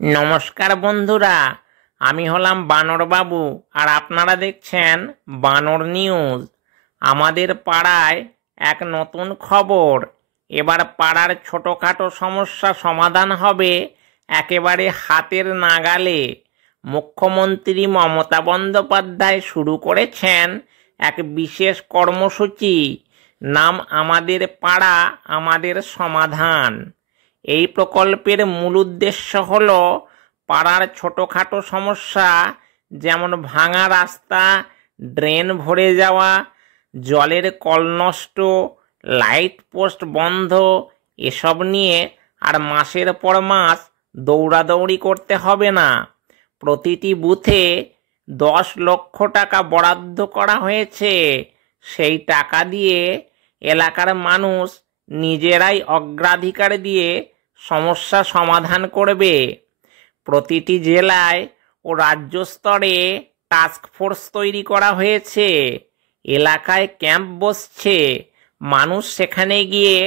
নমস্কার বন্ধুরা, আমি হলাম বানর বাবু আর আপনারা দেখছেন বানর নিউজ। আমাদের পাড়ায় এক নতুন খবর। এবার পাড়ার ছোটোখাটো সমস্যা সমাধান হবে একেবারে হাতের নাগালে। মুখ্যমন্ত্রী মমতা বন্দ্যোপাধ্যায় শুরু করেছেন এক বিশেষ কর্মসূচি, নাম আমাদের পাড়া আমাদের সমাধান। এই প্রকল্পের মূল উদ্দেশ্য হল পাড়ার ছোটোখাটো সমস্যা, যেমন ভাঙা রাস্তা, ড্রেন ভরে যাওয়া, জলের কল নষ্ট, লাইট পোস্ট বন্ধ, এসব নিয়ে আর মাসের পর মাস দৌড়াদৌড়ি করতে হবে না। প্রতিটি বুথে 10 লক্ষ টাকা বরাদ্দ করা হয়েছে। সেই টাকা দিয়ে এলাকার মানুষ নিজেরাই অগ্রাধিকার দিয়ে সমস্যা সমাধান করবে। প্রতিটি জেলায় ও রাজ্য স্তরে টাস্ক ফোর্স তৈরি করা হয়েছে। এলাকায় ক্যাম্প বসছে, মানুষ সেখানে গিয়ে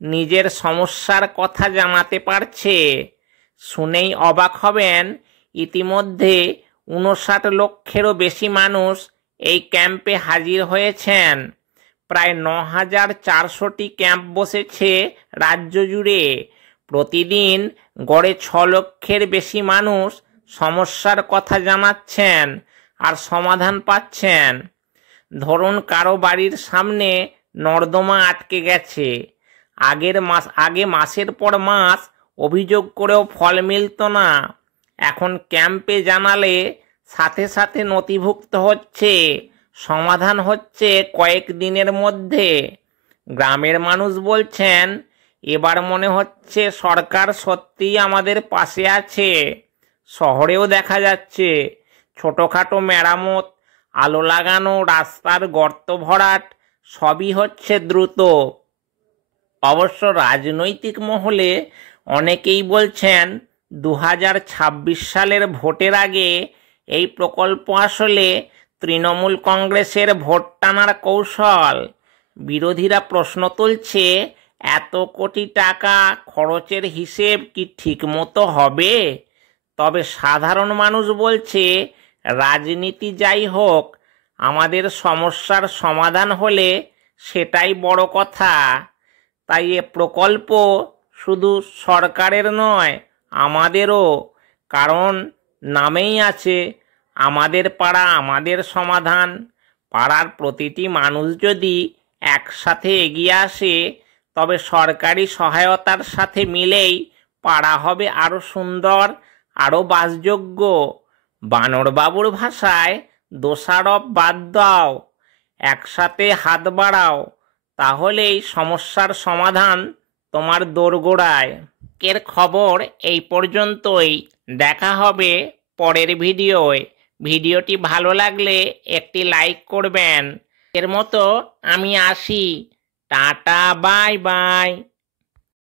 নিজের সমস্যার কথা জানাতে পারছে। শুনেই অবাক হবেন, ইতিমধ্যে 59 লক্ষেরও বেশি মানুষ এই ক্যাম্পে হাজির হয়েছেন। প্রায় 9400টি ক্যাম্প বসেছে রাজ্য জুড়ে। প্রতিদিন গড়ে 6 লক্ষের বেশি মানুষ সমস্যার কথা জানাচ্ছেন আর সমাধান পাচ্ছেন। ধরুন কারো বাড়ির সামনে নর্দমা আটকে গেছে, আগে মাসের পর মাস অভিযোগ করেও ফল মিলত না। এখন ক্যাম্পে জানালে সাথে সাথে নথিভুক্ত হচ্ছে, সমাধান হচ্ছে কয়েকদিনের মধ্যে। গ্রামের মানুষ বলছেন, এবার মনে হচ্ছে সরকার সত্যিই আমাদের পাশে আছে। শহরেও দেখা যাচ্ছে ছোটোখাটো মেরামত, আলো লাগানো, রাস্তার গর্ত ভরাট সবই হচ্ছে দ্রুত। অবশ্য রাজনৈতিক মহলে অনেকেই বলছেন 2026 সালের ভোটের আগে এই প্রকল্প আসলে তৃণমূল কংগ্রেসের ভোট টানার কৌশল। বিরোধীরা প্রশ্ন তুলছে, এত কোটি টাকা খরচের হিসেব কি ঠিকমতো হবে? তবে সাধারণ মানুষ বলছে, রাজনীতি যাই হোক, আমাদের সমস্যার সমাধান হলে সেটাই বড় কথা। তাই এ প্রকল্প শুধু সরকারের নয়, আমাদেরও। কারণ নামেই আছে আমাদের পাড়া আমাদের সমাধান। পাড়ার প্রতিটি মানুষ যদি একসাথে এগিয়ে আসে, তবে সরকারি সহায়তার সাথে মিলেই পাড়া হবে আরও সুন্দর, আরও বাসযোগ্য। বানরবাবুর ভাষায়, দোষারোপ বাদ দাও, একসাথে হাত বাড়াও, তাহলেই সমস্যার সমাধান তোমার দোরগোড়ায়। এর খবর এই পর্যন্তই। দেখা হবে পরের ভিডিওয়। ভিডিওটি ভালো লাগলে একটি লাইক করবেন। এর মতো আমি আসি। Tata, bye bye.